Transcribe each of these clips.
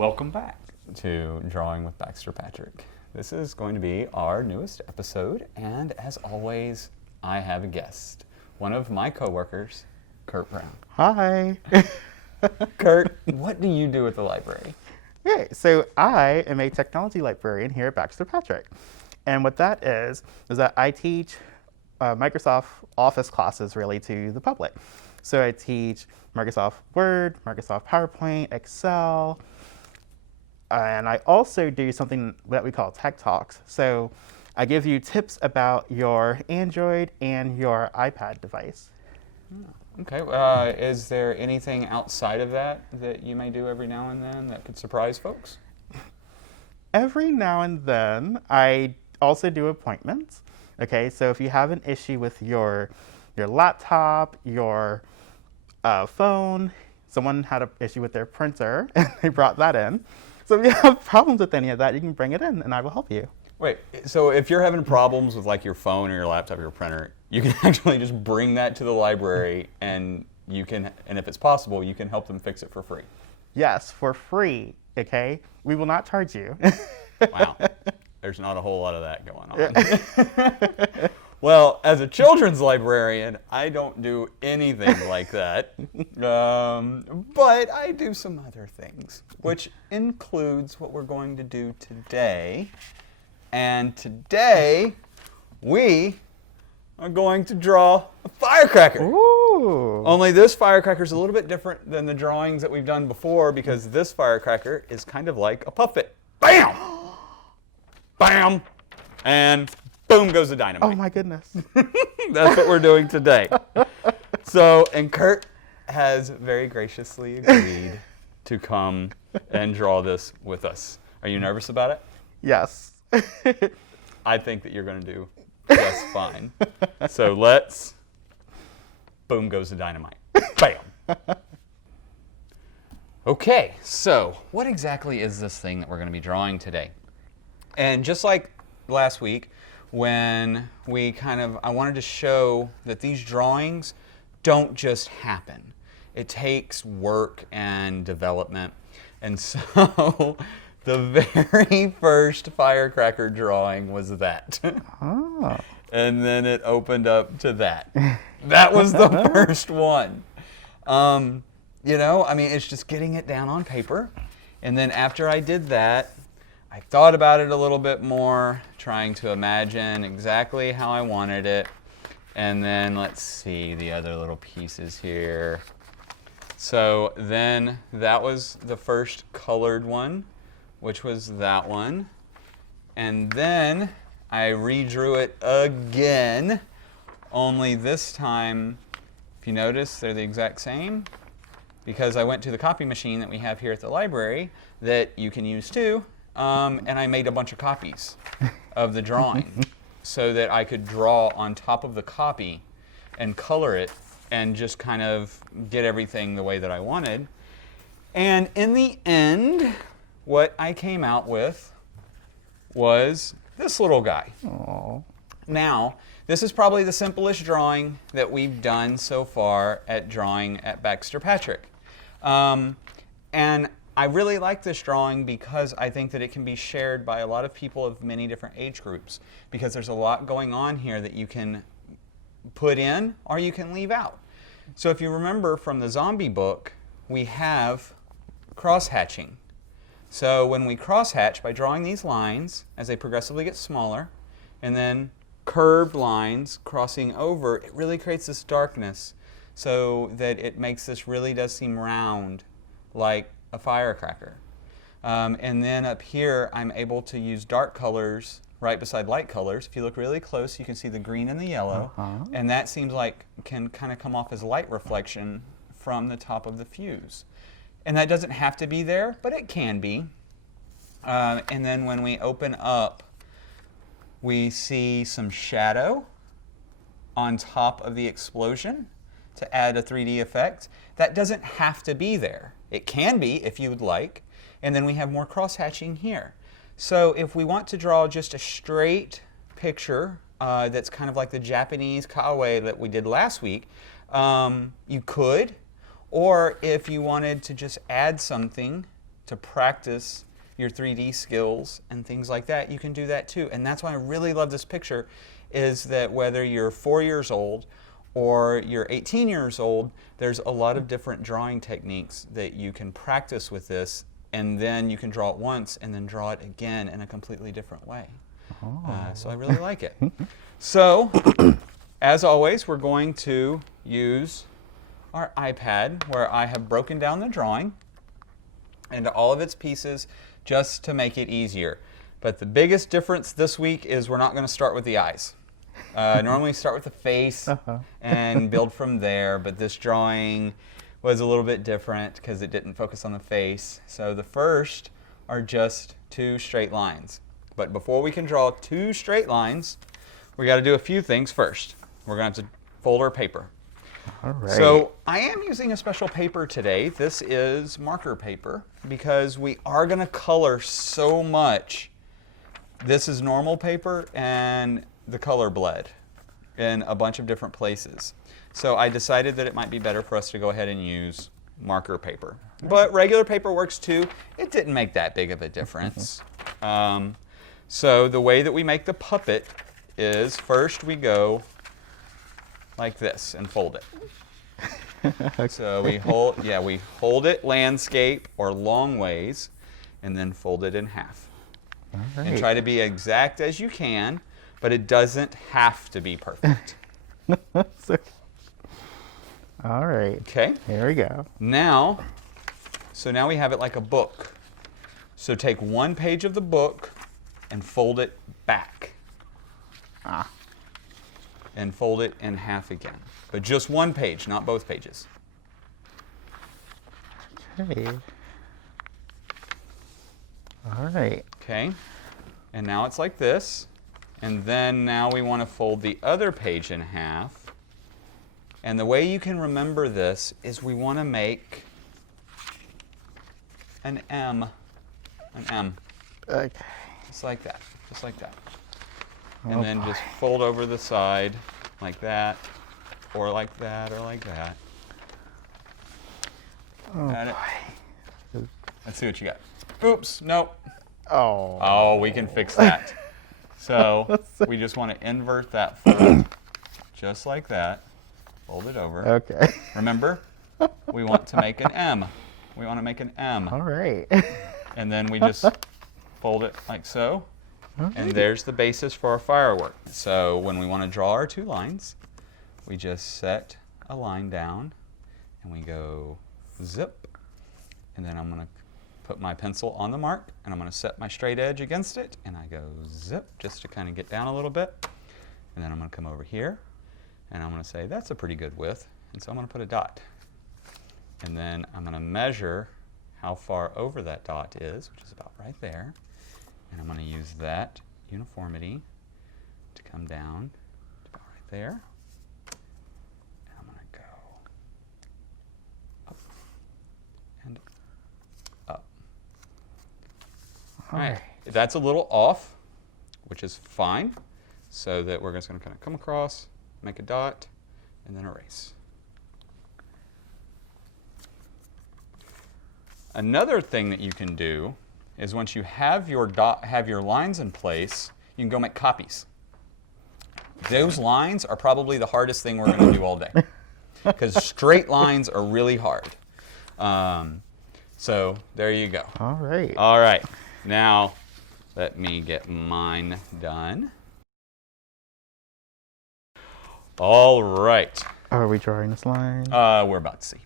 Welcome back to Drawing with Baxter Patrick. This is going to be our newest episode, and as always, I have a guest, one of my coworkers, Kurt Brown. Hi. Kurt, what do you do at the library? Okay, so I am a technology librarian here at Baxter Patrick. And what that is that I teach Microsoft Office classes really to the public. So I teach Microsoft Word, Microsoft PowerPoint, Excel, and I also do something that we call Tech Talks. So I give you tips about your Android and your iPad device. Okay, is there anything outside of that that you may do every now and then that could surprise folks? Every now and then, I also do appointments. Okay, so if you have an issue with your laptop, your phone, someone had an issue with their printer, and they brought that in. So if you have problems with any of that, you can bring it in, and I will help you. Wait, so if you're having problems with like your phone or your laptop or your printer, you can actually just bring that to the library, and you can, and if it's possible, you can help them fix it for free. Yes, for free. Okay, we will not charge you. Wow, there's not a whole lot of that going on. Well, as a children's librarian, I don't do anything like that, but I do some other things, which includes what we're going to do today. And today, we are going to draw a firecracker. Ooh. Only this firecracker is a little bit different than the drawings that we've done before because this firecracker is kind of like a puppet. Bam! Bam! And boom goes the dynamite. Oh my goodness. That's what we're doing today. So, and Kurt has very graciously agreed to come and draw this with us. Are you nervous about it? Yes. I think that you're going to do just fine. So let's, boom goes the dynamite. Bam. Okay, so what exactly is this thing that we're going to be drawing today? And just like last week, when we I wanted to show that these drawings don't just happen. It takes work and development. And so the very first firecracker drawing was that. Oh. And then it opened up to that. That was the first one. You know, I mean, it's just getting it down on paper. And then after I did that, I thought about it a little bit more, trying to imagine exactly how I wanted it. And then let's see the other little pieces here. So then that was the first colored one, which was that one. And then I redrew it again, only this time, if you notice, they're the exact same, because I went to the copy machine that we have here at the library that you can use too, and I made a bunch of copies of the drawing so that I could draw on top of the copy and color it and just kind of get everything the way that I wanted. And in the end, what I came out with was this little guy. Aww. Now, this is probably the simplest drawing that we've done so far at Drawing at Baxter Patrick. And I really like this drawing because I think that it can be shared by a lot of people of many different age groups, because there's a lot going on here that you can put in or you can leave out. So if you remember from the zombie book, we have cross-hatching. So when we cross-hatch by drawing these lines as they progressively get smaller, and then curved lines crossing over, it really creates this darkness so that it makes this really does seem round like a firecracker. And then up here, I'm able to use dark colors right beside light colors. If you look really close, you can see the green and the yellow, and that seems like can kind of come off as light reflection from the top of the fuse. And that doesn't have to be there, but it can be. And then when we open up, we see some shadow on top of the explosion to add a 3D effect. That doesn't have to be there. It can be if you would like. And then we have more cross-hatching here. So if we want to draw just a straight picture that's kind of like the Japanese kawaii that we did last week, you could. Or if you wanted to just add something to practice your 3D skills and things like that, you can do that too. And that's why I really love this picture, is that whether you're 4 years old or you're 18 years old, there's a lot of different drawing techniques that you can practice with this, and then you can draw it once and then draw it again in a completely different way. So I really like it. So, as always, we're going to use our iPad, where I have broken down the drawing into all of its pieces just to make it easier. But the biggest difference this week is we're not going to start with the eyes. Normally start with the face and build from there, but this drawing was a little bit different because it didn't focus on the face. So the first are just 2 straight lines. But before we can draw 2 straight lines, we got to do a few things first. We're going to have to fold our paper. All right. So I am using a special paper today. This is marker paper because we are going to color so much. This is normal paper and the color bled in a bunch of different places. So I decided that it might be better for us to go ahead and use marker paper. But regular paper works too. It didn't make that big of a difference. So the way that we make the puppet is first we go like this and fold it. So we hold it landscape or long ways and then fold it in half. All right. And try to be exact as you can, but it doesn't have to be perfect. All right. Okay. Here we go. Now we have it like a book. So take one page of the book and fold it back. And fold it in half again. But just one page, not both pages. Okay. All right. Okay. And now it's like this. And then now we want to fold the other page in half. And the way you can remember this is we want to make an M. An M. Okay. Just like that. Just like that. And then just fold over the side like that, or like that, or like that. Got it? Let's see what you got. Oops, nope. Oh, we can fix that. So we just want to invert that fold, just like that. Fold it over. Okay. Remember, we want to make an M. We want to make an M. All right. And then we just fold it like so. And there's the basis for our firework. So when we want to draw our 2 lines, we just set a line down and we go zip. And then I'm going to put my pencil on the mark and I'm going to set my straight edge against it and I go zip just to kind of get down a little bit. And then I'm going to come over here and I'm going to say that's a pretty good width. And so I'm going to put a dot. And then I'm going to measure how far over that dot is, which is about right there. And I'm going to use that uniformity to come down to about right there. And I'm going to go up and up. All right. That's a little off, which is fine, so that we're just going to kind of come across, make a dot, and then erase. Another thing that you can do is once you have your lines in place, you can go make copies. Those lines are probably the hardest thing we're going to do all day, because straight lines are really hard. So there you go. All right. All right. Now let me get mine done. All right. Are we drawing this line? We're about to see.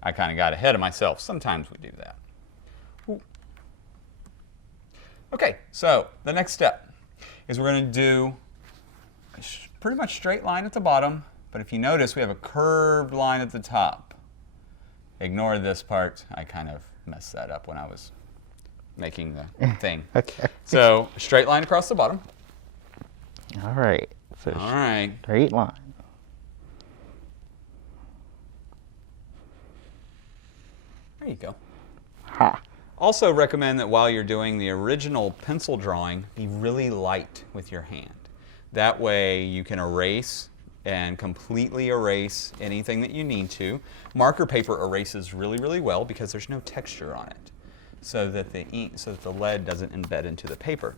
I kind of got ahead of myself. Sometimes we do that. Ooh. Okay, so the next step is we're going to do a pretty much straight line at the bottom, but if you notice, we have a curved line at the top. Ignore this part. I kind of messed that up when I was making the thing. Okay. So, a straight line across the bottom. All right. So All right. straight line. There you go. Ha. Also recommend that while you're doing the original pencil drawing, be really light with your hand. That way you can erase and completely erase anything that you need to. Marker paper erases really, really well because there's no texture on it. so that the ink, so that the lead doesn't embed into the paper.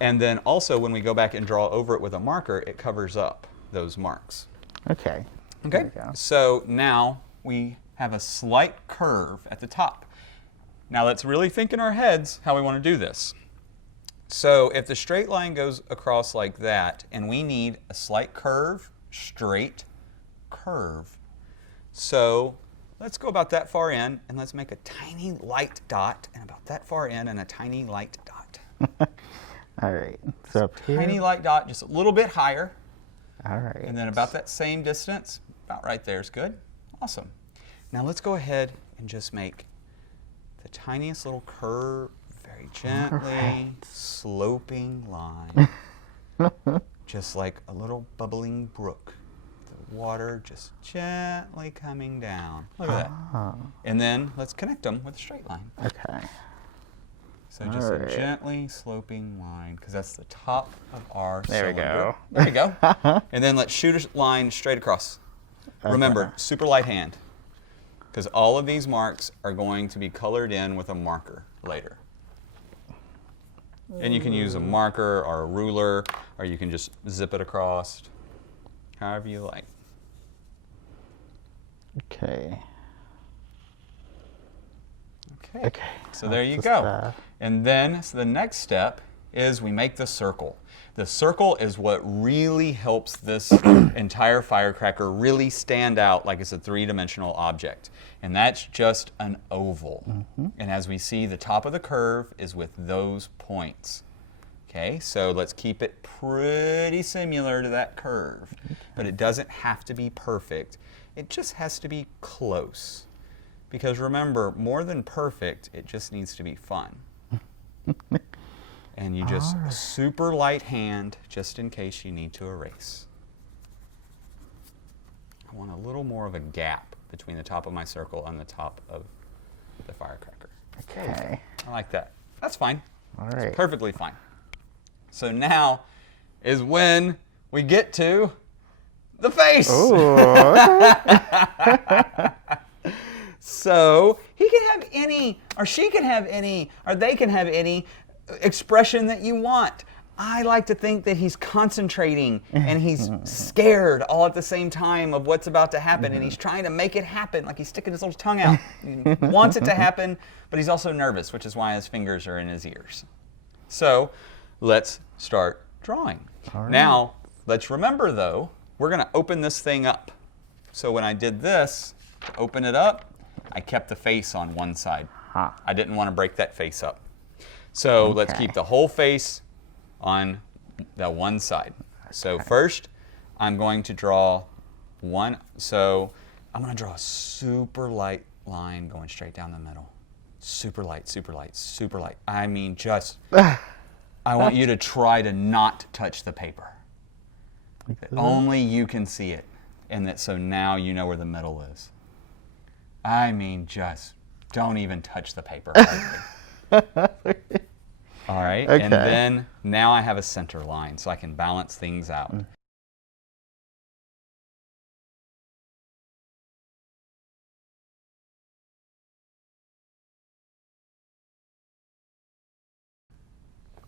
And then also when we go back and draw over it with a marker, it covers up those marks. Okay. Okay, There we go. so now we have a slight curve at the top. Now let's really think in our heads how we want to do this. So if the straight line goes across like that, and we need a slight curve, straight curve. So let's go about that far in, and let's make a tiny light dot, and about that far in, and a tiny light dot. All right. So up here. Tiny light dot, just a little bit higher. All right. And then about that same distance, about right there is good. Awesome. Now let's go ahead and just make the tiniest little curve, very gently sloping line. Just like a little bubbling brook. The water just gently coming down. Look at that. And then let's connect them with a straight line. Okay. So just a gently sloping line, because that's the top of our There we cylinder. go. There we go. And then let's shoot a line straight across. Remember, super light hand, because all of these marks are going to be colored in with a marker later. And you can use a marker or a ruler, or you can just zip it across, however you like. Okay. Okay. So there you go. And then so the next step is we make the circle. The circle is what really helps this entire firecracker really stand out like it's a three-dimensional object. And that's just an oval. And as we see, the top of the curve is with those points. Okay, so let's keep it pretty similar to that curve. But it doesn't have to be perfect. It just has to be close. Because remember, more than perfect, it just needs to be fun. And you just super light hand, just in case you need to erase. I want a little more of a gap between the top of my circle and the top of the firecracker. Okay. I like that. That's fine. All right. It's perfectly fine. So now is when we get to the face. So he can have any, or she can have any, or they can have any expression that you want. I like to think that he's concentrating and he's scared all at the same time of what's about to happen, and he's trying to make it happen, like he's sticking his little tongue out. He wants it to happen, but he's also nervous, which is why his fingers are in his ears. So let's start drawing. Now, let's remember though, we're going to open this thing up. So when I did this, to open it up, I kept the face on one side. I didn't want to break that face up. So let's keep the whole face on the one side. So first, I'm going to draw one. So I'm going to draw a super light line going straight down the middle. Super light, super light, super light. I mean, just, I want you to try to not touch the paper. Only you can see it. And that, so now you know where the middle is. I mean, just don't even touch the paper. All right, and then now I have a center line so I can balance things out.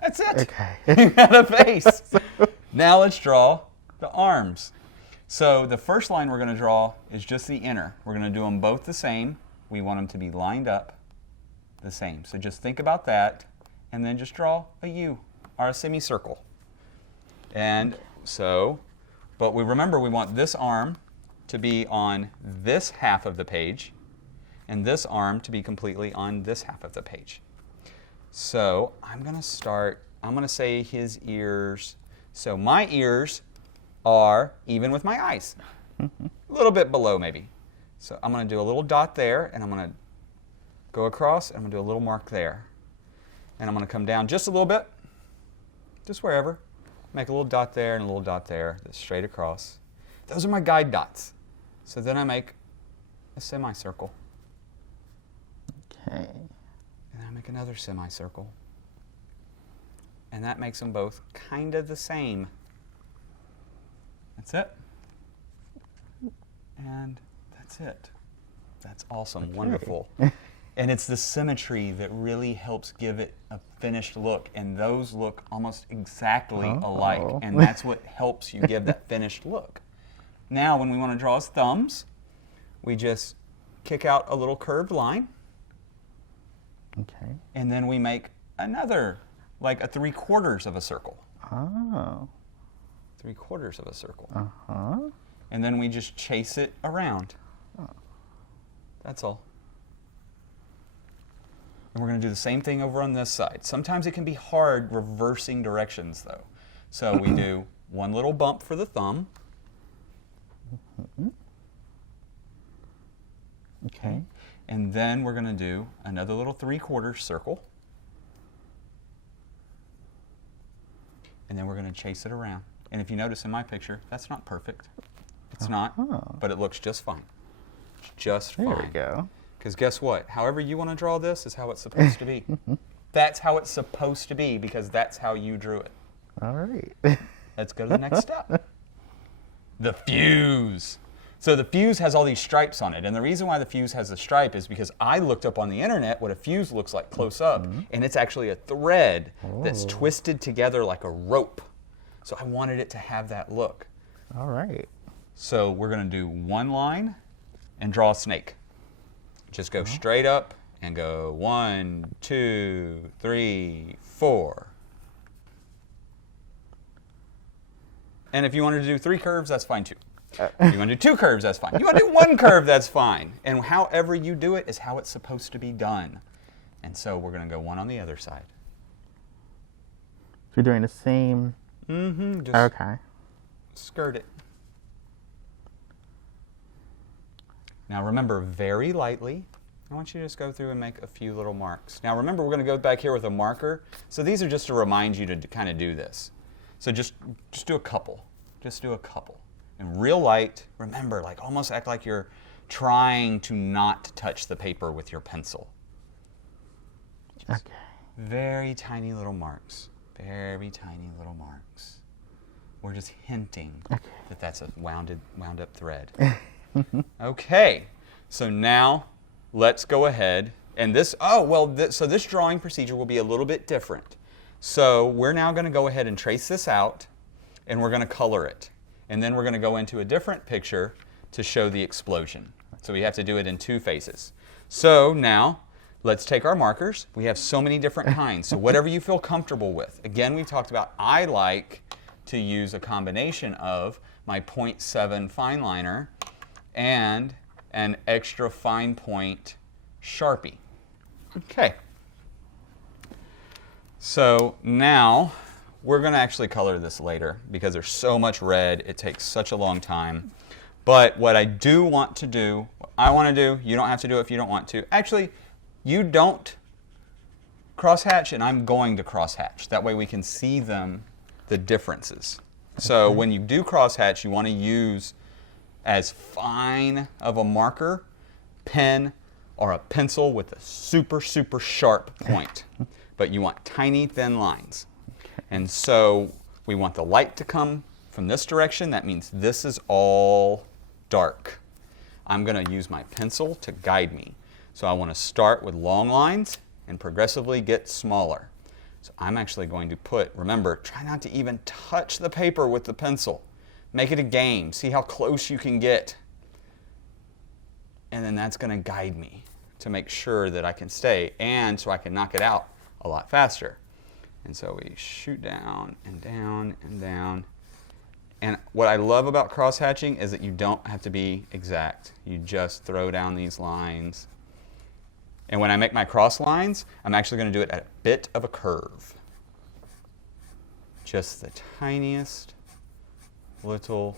That's it. Okay. You got a face. Now let's draw the arms. So the first line we're going to draw is just the inner. We're going to do them both the same. We want them to be lined up the same. So just think about that, and then just draw a U or a semicircle. And so, but we remember we want this arm to be on this half of the page, and this arm to be completely on this half of the page. So I'm going to start, I'm going to say his ears. So my ears are even with my eyes, a little bit below maybe. So I'm going to do a little dot there, and I'm going to go across, and I'm going to do a little mark there. And I'm going to come down just a little bit, just wherever. Make a little dot there and a little dot there, that's straight across. Those are my guide dots. So then I make a semicircle. Okay. And I make another semicircle. And that makes them both kind of the same. That's it. And that's it. That's awesome. Wonderful. And it's the symmetry that really helps give it a finished look. And those look almost exactly alike. And that's what helps you give that finished look. Now, when we want to draw his thumbs, we just kick out a little curved line. Okay. And then we make another, like a 3/4 of a circle. Oh. 3/4 of a circle. Uh-huh. And then we just chase it around. Oh. That's all. And we're going to do the same thing over on this side. Sometimes it can be hard reversing directions, though. So we do one little bump for the thumb. Okay. And then we're going to do another little 3/4 circle. And then we're going to chase it around. And if you notice in my picture, that's not perfect. It's not, but it looks just fine. Just fine. There we go. Because guess what? However you want to draw this is how it's supposed to be. That's how it's supposed to be because that's how you drew it. All right. Let's go to the next step. The fuse. So the fuse has all these stripes on it. And the reason why the fuse has a stripe is because I looked up on the internet what a fuse looks like close up. And it's actually a thread that's twisted together like a rope. So I wanted it to have that look. All right. So we're going to do one line and draw a snake. Just go straight up and go 1, 2, 3, 4. And if you wanted to do 3 curves, that's fine too. If you want to do 2 curves, that's fine. You want to do 1 curve, that's fine. And however you do it is how it's supposed to be done. And so we're going to go one on the other side. So you're doing the same. Just Okay. skirt it. Now remember, very lightly, I want you to just go through and make a few little marks. Now remember, we're going to go back here with a marker. So these are just to remind you to kind of do this. So just do a couple. Just do a couple. And real light, remember, like almost act like you're trying to not touch the paper with your pencil. Just very tiny little marks. Very tiny little marks. We're just hinting that that's a wound up thread. Okay, so now let's go ahead and this, so this drawing procedure will be a little bit different. So we're now going to go ahead and trace this out and we're going to color it. And then we're going to go into a different picture to show the explosion. So we have to do it in 2 phases. So now let's take our markers. We have so many different kinds. So whatever you feel comfortable with. Again, we talked about I like to use a combination of my 0.7 fine liner and an extra fine point Sharpie. Okay. So now we're going to actually color this later because there's so much red. It takes such a long time. But what I do want to do, what I want to do, you don't have to do it if you don't want to. Actually, you don't crosshatch and I'm going to crosshatch. That way we can see them, the differences. So when you do crosshatch, you want to use as fine of a marker, pen, or a pencil with a super, super sharp point. But you want tiny, thin lines. And so we want the light to come from this direction. That means this is all dark. I'm going to use my pencil to guide me. So I want to start with long lines and progressively get smaller. So I'm actually going to put, remember, try not to even touch the paper with the pencil. Make it a game. See how close you can get. And then that's going to guide me to make sure that I can stay and so I can knock it out a lot faster. And so we shoot down and down and down. And what I love about crosshatching is that you don't have to be exact. You just throw down these lines. And when I make my cross lines, I'm actually going to do it at a bit of a curve. Just the tiniest little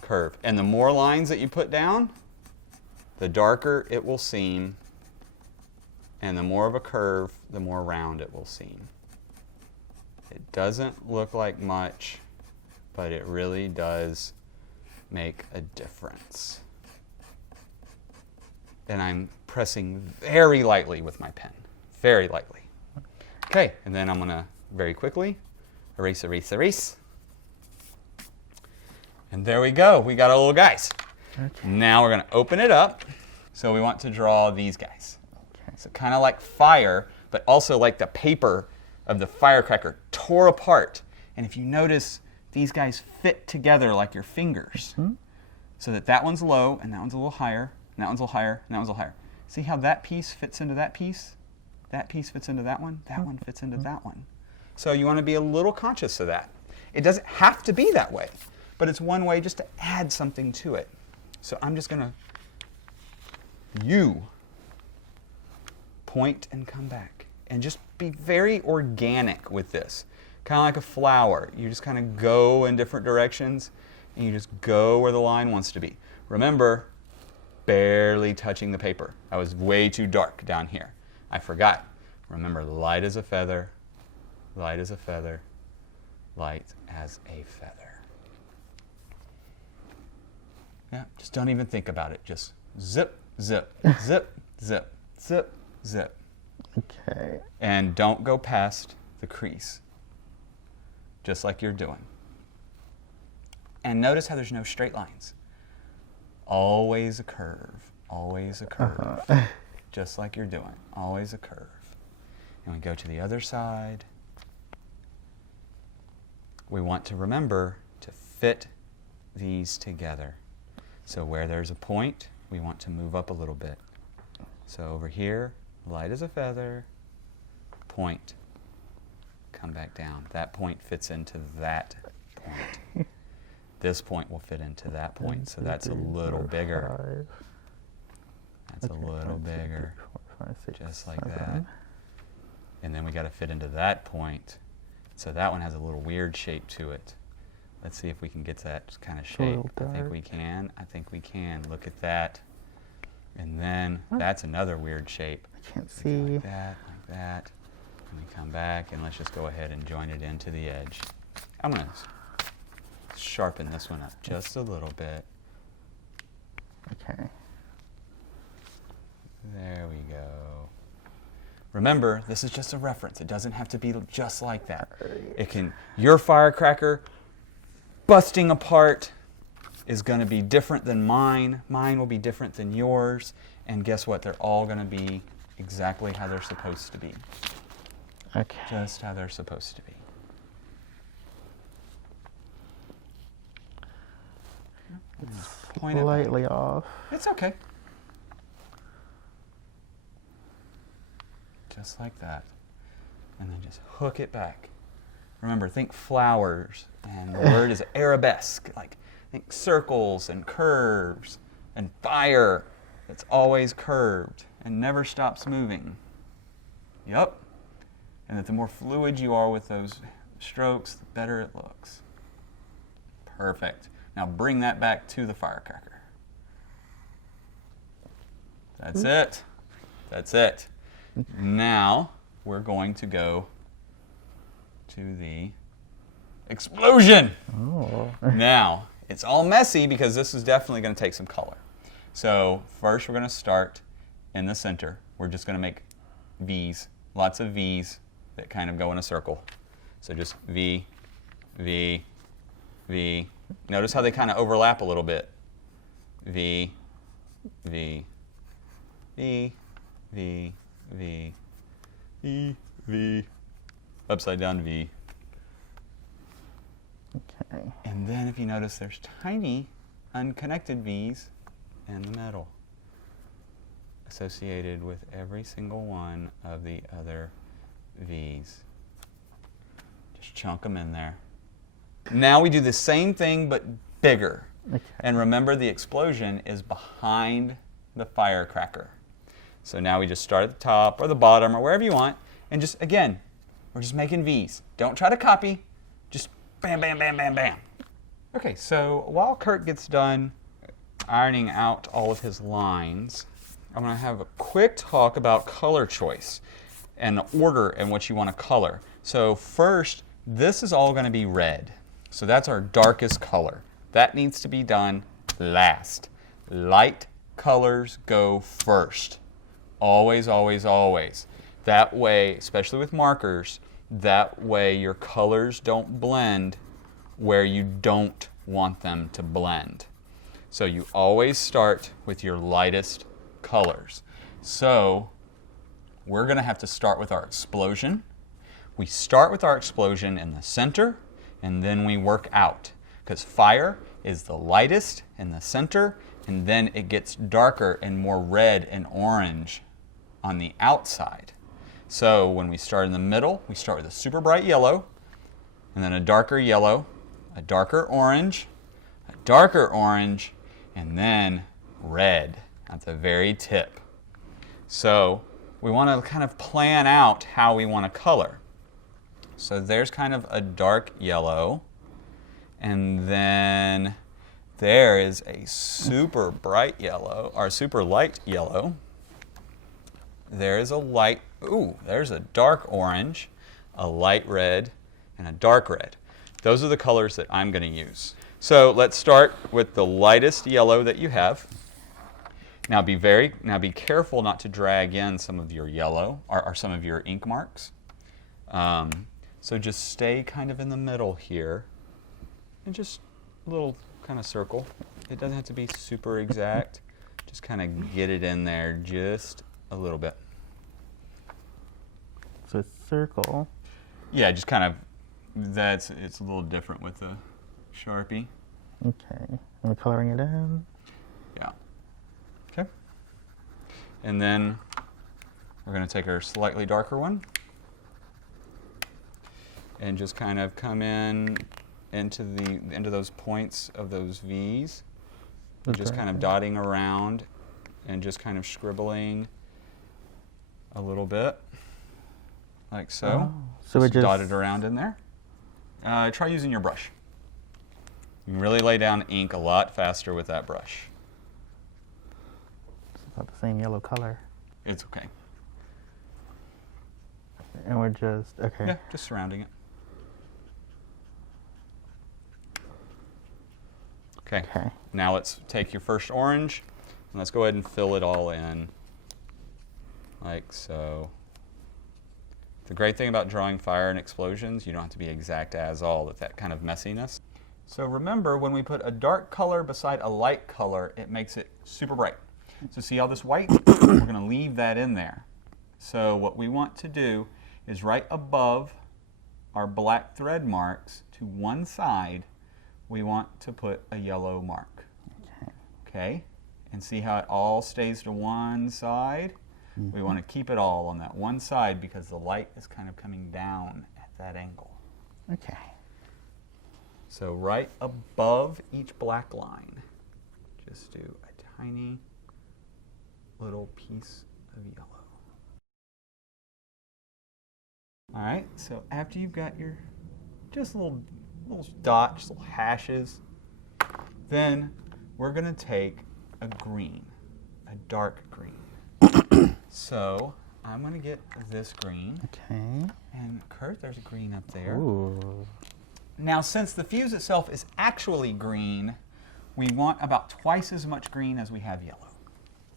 curve. And the more lines that you put down, the darker it will seem. And the more of a curve, the more round it will seem. It doesn't look like much, but it really does make a difference. And I'm pressing very lightly with my pen, very lightly. Okay, and then I'm going to very quickly erase, erase, erase. And there we go. We got our little guys. Okay. Now we're going to open it up. So we want to draw these guys. Okay. So kind of like fire, but also like the paper of the firecracker tore apart. And if you notice, these guys fit together like your fingers. So that one's low, and that one's a little higher, and that one's a little higher, and that one's a little higher. See how that piece fits into that piece? That piece fits into that one fits into that one. So you want to be a little conscious of that. It doesn't have to be that way, but it's one way just to add something to it. So I'm just going to, you point and come back. And just be very organic with this. Kind of like a flower. You just kind of go in different directions, and you just go where the line wants to be. Remember, barely touching the paper. I was way too dark down here. I forgot. Remember, light as a feather, light as a feather, light as a feather. Yeah, just don't even think about it. Just zip, zip, zip, zip, zip, zip. Okay. And don't go past the crease, just like you're doing. And notice how there's no straight lines. Always a curve, always a curve. Just like you're doing, always a curve. And we go to the other side. We want to remember to fit these together. So where there's a point, we want to move up a little bit. So over here, light as a feather, point, come back down. That point fits into that point. This point will fit into that point, so that's a little bigger. That's a little bigger, just like that. And then we got to fit into that point. So that one has a little weird shape to it. Let's see if we can get that kind of shape. I think we can. I think we can. Look at that. And then that's another weird shape. I can't see. Like that, like that. And we come back, and let's just go ahead and join it into the edge. I'm going to sharpen this one up just a little bit. Okay. There we go. Remember, this is just a reference. It doesn't have to be just like that. It can, your firecracker busting apart is going to be different than mine. Mine will be different than yours. And guess what? They're all going to be exactly how they're supposed to be. Okay. Just how they're supposed to be. Point it Slightly off. It's okay. Just like that. And then just hook it back. Remember, think flowers, and the word is arabesque. Like, think circles and curves and fire. It's always curved and never stops moving. Yep. And that the more fluid you are with those strokes, the better it looks. Perfect. Now bring that back to the firecracker. That's it. That's it. Now we're going to go to the explosion. Oh. Now, it's all messy because this is definitely going to take some color. So first we're going to start in the center. We're just going to make V's, lots of V's that kind of go in a circle. So just V, V, V. Notice how they kind of overlap a little bit. V, V, V, V, V, V, V, upside down V. Okay. And then if you notice, there's tiny unconnected V's in the middle associated with every single one of the other V's. Just chunk them in there. Now we do the same thing but bigger. Okay. And remember, the explosion is behind the firecracker. So now we just start at the top or the bottom or wherever you want, and just, again, we're just making V's. Don't try to copy, just bam, bam, bam, bam, bam. Okay, so while Kurt gets done ironing out all of his lines, I'm going to have a quick talk about color choice and the order in which you want to color. So first, this is all going to be red. So that's our darkest color. That needs to be done last. Light colors go first. Always, always, always. That way, especially with markers, that way your colors don't blend where you don't want them to blend. So you always start with your lightest colors. So we're going to have to start with our explosion. We start with our explosion in the center, and then we work out. Because fire is the lightest in the center, and then it gets darker and more red and orange on the outside. So when we start in the middle, we start with a super bright yellow, and then a darker yellow, a darker orange, and then red at the very tip. So we want to kind of plan out how we want to color. So there's kind of a dark yellow, and then there is a super bright yellow, or super light yellow. There is a light, there's a dark orange, a light red, and a dark red. Those are the colors that I'm going to use. So let's start with the lightest yellow that you have. Now be careful not to drag in some of your yellow or some of your ink marks. So just stay kind of in the middle here, and just a little kind of circle. It doesn't have to be super exact. Just kind of get it in there just a little bit. So circle. Yeah, just kind of, it's a little different with the Sharpie. Okay, I'm coloring it in. Yeah. Okay. And then we're going to take our slightly darker one and just kind of come in into those points of those V's. Okay. Just kind of dotting around and just kind of scribbling a little bit, like so. So just dot it around in there. Try using your brush. You can really lay down ink a lot faster with that brush. It's about the same yellow color. It's okay. And we're just, okay. Yeah, just surrounding it. Okay. Now let's take your first orange and let's go ahead and fill it all in, like so. The great thing about drawing fire and explosions, you don't have to be exact as all with that kind of messiness. So remember, when we put a dark color beside a light color, it makes it super bright. So see all this white? We're going to leave that in there. So what we want to do is right above our black thread marks to one side, we want to put a yellow mark. Okay? And see how it all stays to one side? Mm-hmm. We want to keep it all on that one side because the light is kind of coming down at that angle. Okay. So right above each black line, just do a tiny little piece of yellow. All right, so after you've got your just little dots, little hashes, then we're going to take a green, a dark green. So I'm going to get this green. Okay. And Kurt, there's a green up there. Ooh. Now, since the fuse itself is actually green, we want about twice as much green as we have yellow.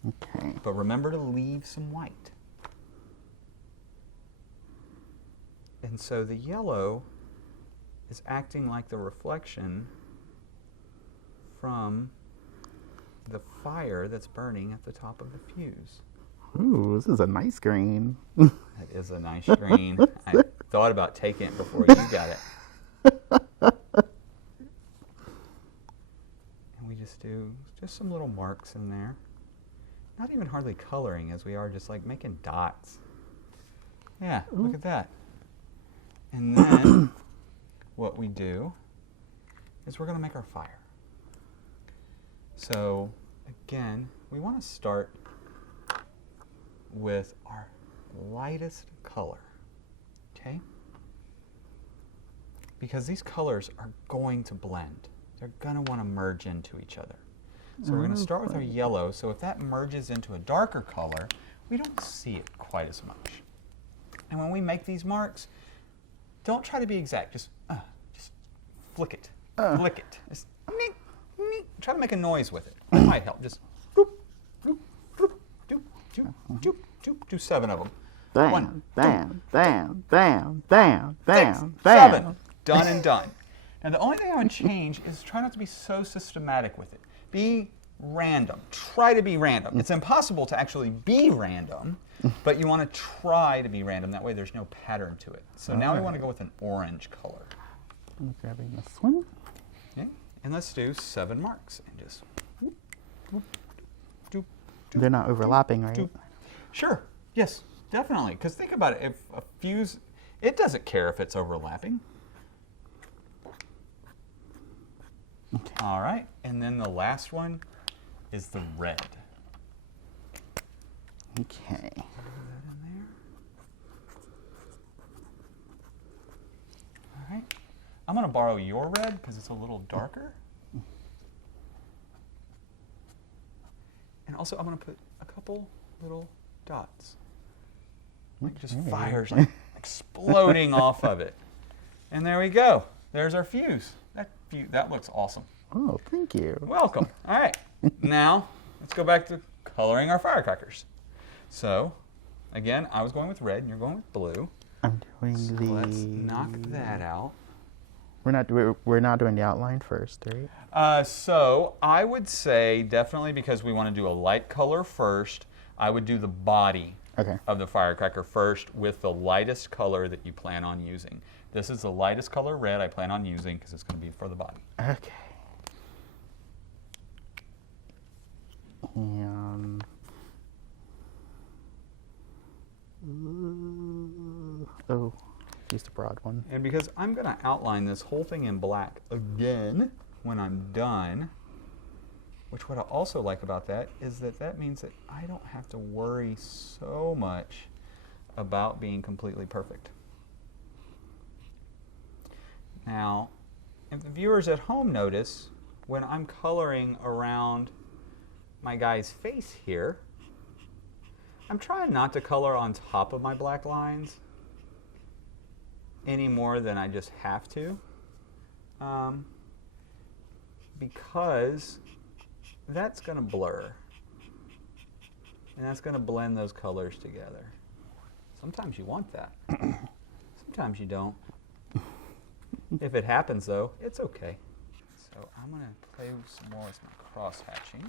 Okay. But remember to leave some white. And so the yellow is acting like the reflection from the fire that's burning at the top of the fuse. Ooh, this is a nice green. That is a nice green. I thought about taking it before you got it. And we just do just some little marks in there. Not even hardly coloring, as we are just like making dots. Yeah, look at that. And then what we do is we're going to make our fire. So again, we want to start with our lightest color, okay? Because these colors are going to blend. They're going to want to merge into each other. So we're going to start with our yellow. So if that merges into a darker color, we don't see it quite as much. And when we make these marks, don't try to be exact. Just flick it. Flick it. Just try to make a noise with it. That might help. Just doop, doop, doop, doop, doop, doop, doop. Do 7 of them. Bam, 1, bam, bam, bam, bam, bam, 6, bam. 7. Done and done. And the only thing I would change is try not to be so systematic with it. Be random. Try to be random. It's impossible to actually be random, but you want to try to be random. That way there's no pattern to it. So now we want to go with an orange color. I'm grabbing this one. Okay. And let's do 7 marks. And just doop, They're not overlapping, right? doop. Sure. Yes, definitely. Because think about it. If a fuse, it doesn't care if it's overlapping. Okay. All right. And then the last one is the red. Okay. All right. I'm going to borrow your red because it's a little darker. And also I'm going to put a couple little dots. Like just Okay. fires like exploding off of it. And there we go. There's our fuse. That looks awesome. Oh, thank you. Welcome. All right. Now, let's go back to coloring our firecrackers. So, again, I was going with red and you're going with blue. I'm doing So the. let's knock that out. We're not doing the outline first, right? So I would say definitely because we want to do a light color first, I would do the body Okay. of the firecracker first with the lightest color that you plan on using. This is the lightest color red I plan on using because it's going to be for the body. Okay. And. Oh, use the broad one. And because I'm going to outline this whole thing in black again when I'm done, which what I also like about that is that means that I don't have to worry so much about being completely perfect. Now, if the viewers at home notice, when I'm coloring around my guy's face here, I'm trying not to color on top of my black lines any more than I just have to, because that's going to blur, and that's going to blend those colors together. Sometimes you want that. Sometimes you don't. If it happens, though, it's okay. So I'm going to play some more with my cross-hatching,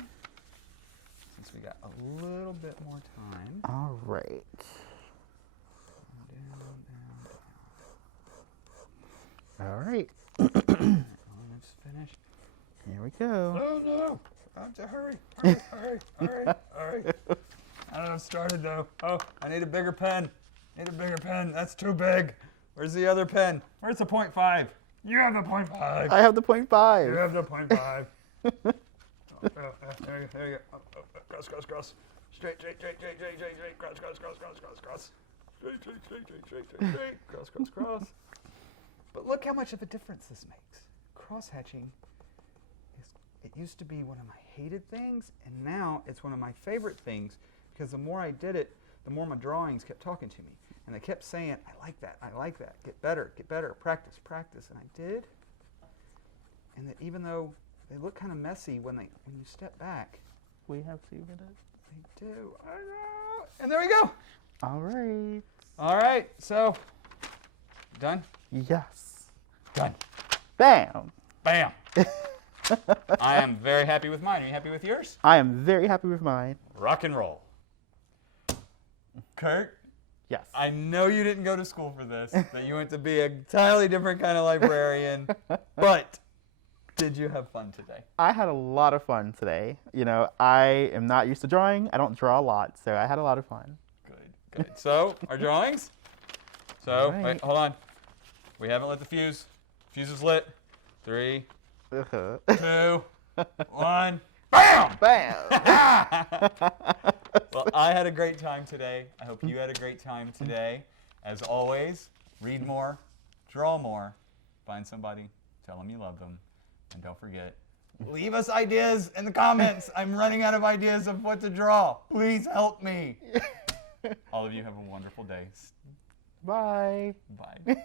since we got a little bit more time. All right. Down, All right. Almost finished. Here we go. Oh no! I have to hurry. Hurry, hurry, hurry, hurry. I don't know, started though. Oh, I need a bigger pen. Need a bigger pen. That's too big. Where's the other pen? Where's the 0.5? You have the 0.5. I have the 0.5. You have the 0.5. There you go. Cross, cross, cross. Straight, straight, straight, straight, straight, straight, straight. Cross, cross, cross, cross, cross, cross. Straight, straight, straight, straight, straight, straight, straight. Cross, cross, cross. But look how much of a difference this makes. Cross-hatching, it used to be one of my hated things, and now it's one of my favorite things because the more I did it, the more my drawings kept talking to me. And they kept saying, I like that, get better, practice, practice. And I did. And that even though they look kind of messy when you step back, We have 2 minutes. they do. I know. And there we go. All right. All right, so, done? Yes. Done. Bam. Bam. I am very happy with mine. Are you happy with yours? I am very happy with mine. Rock and roll. Kurt, Yes. I know you didn't go to school for this, that you went to be a entirely different kind of librarian, but did you have fun today? I had a lot of fun today. You know, I am not used to drawing. I don't draw a lot, so I had a lot of fun. Good, good. So, our drawings? So, Right. wait, hold on. We haven't lit the fuse. Fuse is lit. 3, 2, 1. BAM! Bam! Well, I had a great time today. I hope you had a great time today. As always, read more, draw more, find somebody, tell them you love them, and don't forget, leave us ideas in the comments. I'm running out of ideas of what to draw. Please help me. All of you have a wonderful day. Bye. Bye.